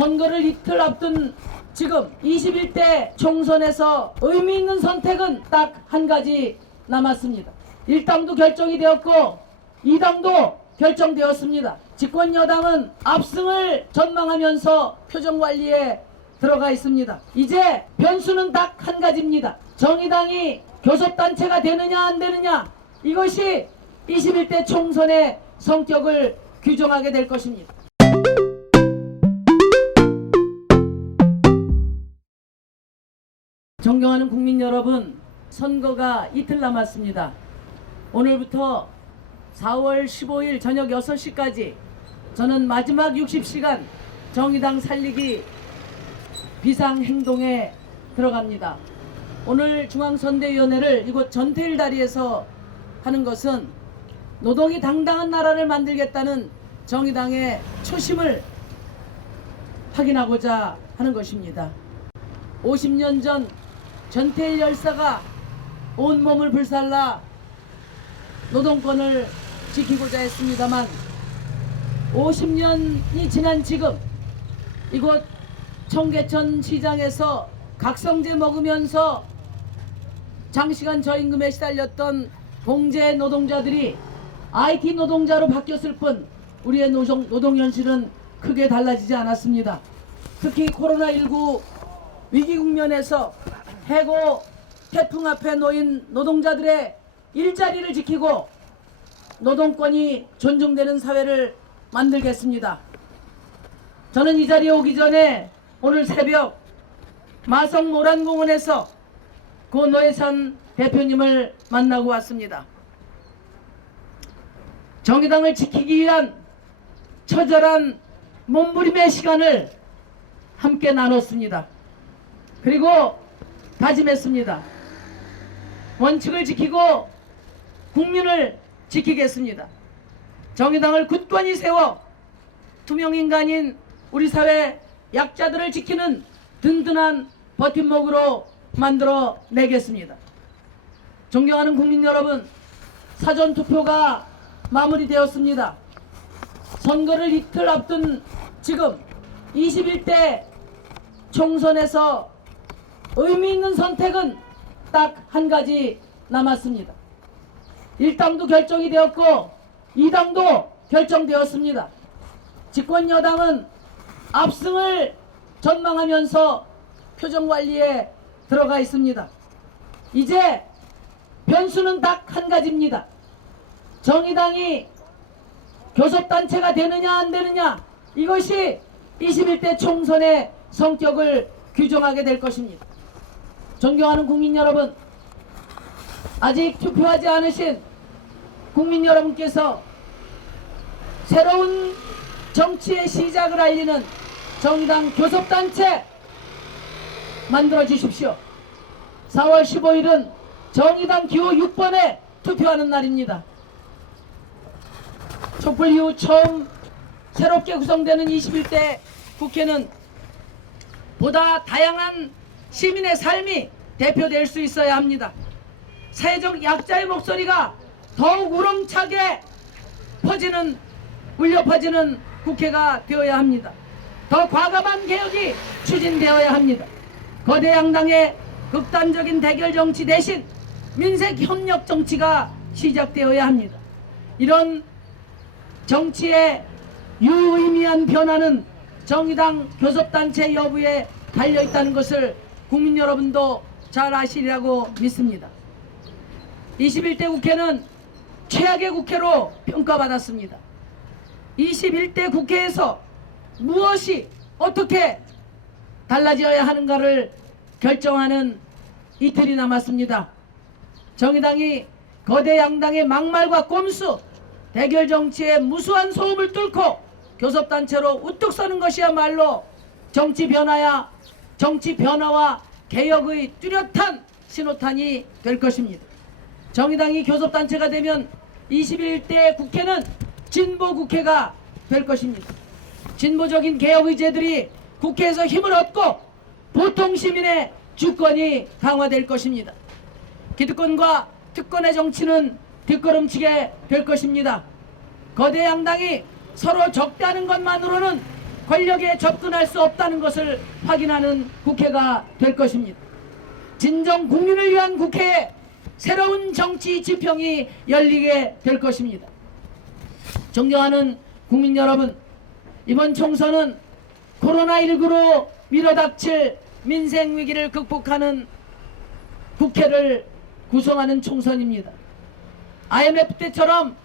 선거를 이틀 앞둔 지금 21대 총선에서 의미 있는 선택은 딱 한 가지 남았습니다. 1당도 결정이 되었고 2당도 결정되었습니다. 집권 여당은 압승을 전망하면서 표정관리에 들어가 있습니다. 이제 변수는 딱 한 가지입니다. 정의당이 교섭단체가 되느냐 안 되느냐, 이것이 21대 총선의 성격을 규정하게 될 것입니다. 존경하는 국민 여러분, 선거가 이틀 남았습니다. 오늘부터 4월 15일 저녁 6시까지 저는 마지막 60시간 정의당 살리기 비상행동에 들어갑니다. 오늘 중앙선대위원회를 이곳 전태일다리에서 하는 것은 노동이 당당한 나라를 만들겠다는 정의당의 초심을 확인하고자 하는 것입니다. 50년 전 전태일 열사가 온몸을 불살라 노동권을 지키고자 했습니다만 50년이 지난 지금 이곳 청계천 시장에서 각성제 먹으면서 장시간 저임금에 시달렸던 공제 노동자들이 IT 노동자로 바뀌었을 뿐 우리의 노동 현실은 크게 달라지지 않았습니다. 특히 코로나19 위기 국면에서 해고 태풍 앞에 놓인 노동자들의 일자리를 지키고 노동권이 존중되는 사회를 만들겠습니다. 저는 이 자리에 오기 전에 오늘 새벽 마성 노란공원에서 고 노회찬 대표님을 만나고 왔습니다. 정의당을 지키기 위한 처절한 몸부림의 시간을 함께 나눴습니다. 그리고 다짐했습니다. 원칙을 지키고 국민을 지키겠습니다. 정의당을 굳건히 세워 투명인간인 우리 사회 약자들을 지키는 든든한 버팀목으로 만들어 내겠습니다. 존경하는 국민 여러분, 사전투표가 마무리되었습니다. 선거를 이틀 앞둔 지금 21대 총선에서 의미 있는 선택은 딱 한 가지 남았습니다. 1당도 결정이 되었고 2당도 결정되었습니다. 집권 여당은 압승을 전망하면서 표정관리에 들어가 있습니다. 이제 변수는 딱 한 가지입니다. 정의당이 교섭단체가 되느냐 안 되느냐, 이것이 21대 총선의 성격을 규정하게 될 것입니다. 존경하는 국민 여러분, 아직 투표하지 않으신 국민 여러분께서 새로운 정치의 시작을 알리는 정의당 교섭단체 만들어 주십시오. 4월 15일은 정의당 기호 6번에 투표하는 날입니다. 촛불 이후 처음 새롭게 구성되는 21대 국회는 보다 다양한 시민의 삶이 대표될 수 있어야 합니다. 사회적 약자의 목소리가 더욱 우렁차게 울려 퍼지는 국회가 되어야 합니다. 더 과감한 개혁이 추진되어야 합니다. 거대 양당의 극단적인 대결 정치 대신 민생 협력 정치가 시작되어야 합니다. 이런 정치의 유의미한 변화는 정의당 교섭단체 여부에 달려있다는 것을 국민 여러분도 잘 아시리라고 믿습니다. 21대 국회는 최악의 국회로 평가받았습니다. 21대 국회에서 무엇이 어떻게 달라져야 하는가를 결정하는 이틀이 남았습니다. 정의당이 거대 양당의 막말과 꼼수, 대결 정치의 무수한 소음을 뚫고 교섭단체로 우뚝 서는 것이야말로 정치 변화와 개혁의 뚜렷한 신호탄이 될 것입니다. 정의당이 교섭단체가 되면 21대 국회는 진보 국회가 될 것입니다. 진보적인 개혁 의제들이 국회에서 힘을 얻고 보통 시민의 주권이 강화될 것입니다. 기득권과 특권의 정치는 뒷걸음치게 될 것입니다. 거대 양당이 서로 적대하는 것만으로는 권력에 접근할 수 없다는 것을 확인하는 국회가 될 것입니다. 진정 국민을 위한 국회에 새로운 정치 지평이 열리게 될 것입니다. 존경하는 국민 여러분, 이번 총선은 코로나19로 밀어닥칠 민생 위기를 극복하는 국회를 구성하는 총선입니다. IMF 때처럼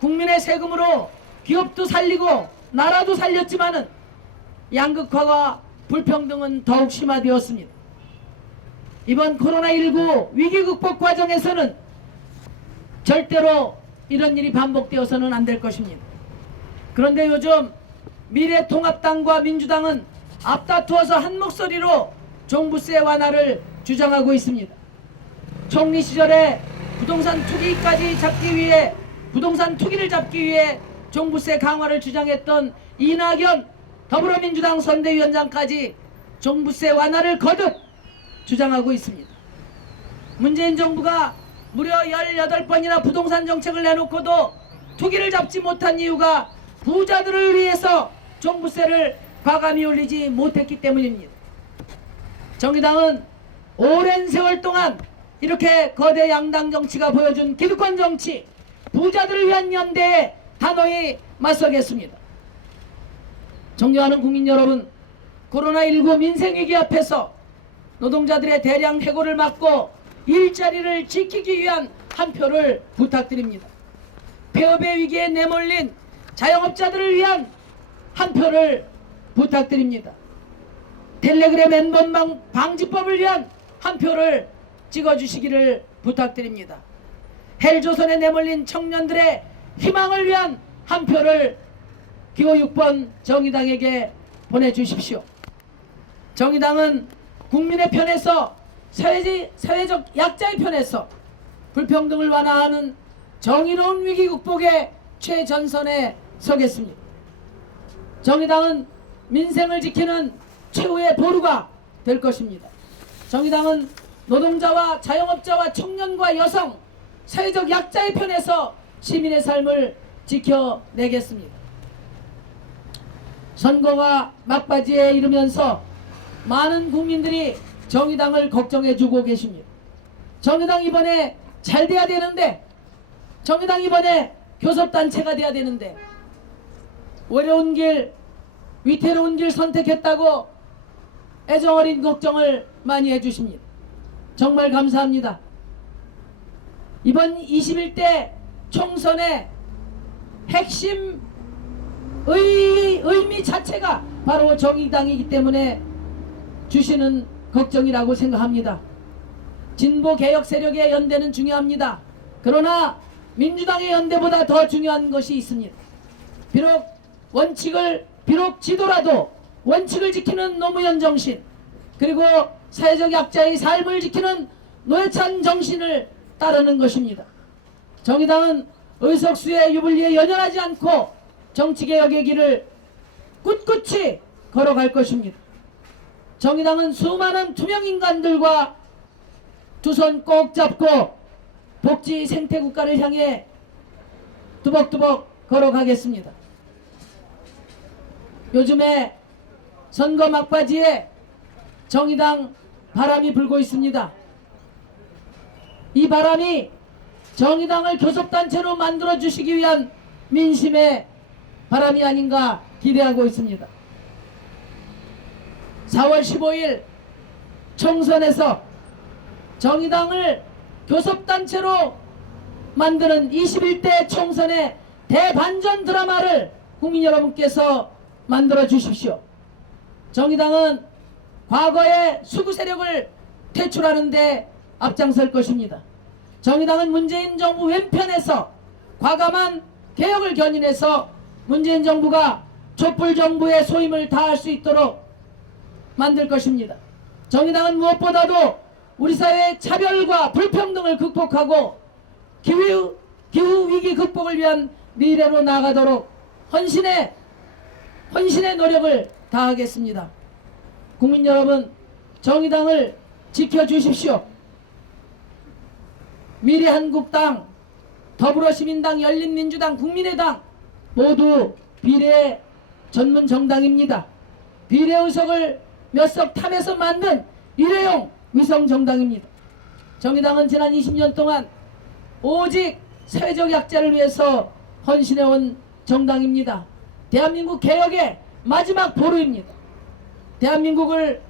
국민의 세금으로 기업도 살리고 나라도 살렸지만은 양극화와 불평등은 더욱 심화되었습니다. 이번 코로나19 위기 극복 과정에서는 절대로 이런 일이 반복되어서는 안 될 것입니다. 그런데 요즘 미래통합당과 민주당은 앞다투어서 한 목소리로 종부세 완화를 주장하고 있습니다. 총리 시절에 부동산 투기를 잡기 위해 종부세 강화를 주장했던 이낙연 더불어민주당 선대위원장까지 종부세 완화를 거듭 주장하고 있습니다. 문재인 정부가 무려 18번이나 부동산 정책을 내놓고도 투기를 잡지 못한 이유가 부자들을 위해서 종부세를 과감히 올리지 못했기 때문입니다. 정의당은 오랜 세월 동안 이렇게 거대 양당 정치가 보여준 기득권 정치, 부자들을 위한 연대에 단호히 맞서겠습니다. 존경하는 국민 여러분, 코로나19 민생위기 앞에서 노동자들의 대량 해고를 막고 일자리를 지키기 위한 한 표를 부탁드립니다. 폐업의 위기에 내몰린 자영업자들을 위한 한 표를 부탁드립니다. 텔레그램 N번방 방지법을 위한 한 표를 찍어주시기를 부탁드립니다. 헬조선에 내몰린 청년들의 희망을 위한 한 표를 기호 6번 정의당에게 보내주십시오. 정의당은 국민의 편에서 사회적 약자의 편에서 불평등을 완화하는 정의로운 위기 극복의 최전선에 서겠습니다. 정의당은 민생을 지키는 최후의 보루가 될 것입니다. 정의당은 노동자와 자영업자와 청년과 여성, 사회적 약자의 편에서 시민의 삶을 지켜내겠습니다. 선거가 막바지에 이르면서 많은 국민들이 정의당을 걱정해주고 계십니다. 정의당 이번에 잘 돼야 되는데, 정의당 이번에 교섭단체가 돼야 되는데 어려운 길, 위태로운 길 선택했다고 애정어린 걱정을 많이 해주십니다. 정말 감사합니다. 이번 21대 총선의 핵심 의미 자체가 바로 정의당이기 때문에 주시는 걱정이라고 생각합니다. 진보 개혁 세력의 연대는 중요합니다. 그러나 민주당의 연대보다 더 중요한 것이 있습니다. 비록 지도라도 원칙을 지키는 노무현 정신, 그리고 사회적 약자의 삶을 지키는 노회찬 정신을 따르는 것입니다. 정의당은 의석수의 유불리에 연연하지 않고 정치개혁의 길을 꿋꿋이 걸어갈 것입니다. 정의당은 수많은 투명인간들과 두 손 꼭 잡고 복지 생태국가를 향해 두벅두벅 걸어가겠습니다. 요즘에 선거 막바지에 정의당 바람이 불고 있습니다. 이 바람이 정의당을 교섭단체로 만들어주시기 위한 민심의 바람이 아닌가 기대하고 있습니다. 4월 15일 총선에서 정의당을 교섭단체로 만드는 21대 총선의 대반전 드라마를 국민 여러분께서 만들어 주십시오. 정의당은 과거의 수구 세력을 퇴출하는 데 앞장설 것입니다. 정의당은 문재인 정부 왼편에서 과감한 개혁을 견인해서 문재인 정부가 촛불 정부의 소임을 다할 수 있도록 만들 것입니다. 정의당은 무엇보다도 우리 사회의 차별과 불평등을 극복하고 기후 위기 극복을 위한 미래로 나아가도록 헌신의 노력을 다하겠습니다. 국민 여러분, 정의당을 지켜주십시오. 미래한국당, 더불어시민당, 열린민주당, 국민의당 모두 비례 전문 정당입니다. 비례의석을 몇 석 탐해서 만든 일회용 위성정당입니다. 정의당은 지난 20년 동안 오직 사회적 약자를 위해서 헌신해온 정당입니다. 대한민국 개혁의 마지막 보루입니다. 대한민국을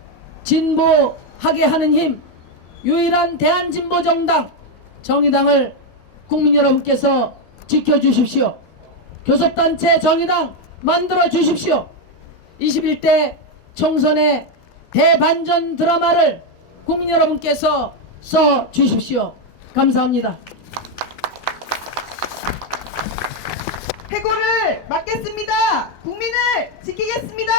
진보하게 하는 힘, 유일한 대한진보정당 정의당을 국민 여러분께서 지켜주십시오. 교섭단체 정의당 만들어 주십시오. 21대 총선의 대반전 드라마를 국민 여러분께서 써 주십시오. 감사합니다. 해고를 막겠습니다. 국민을 지키겠습니다.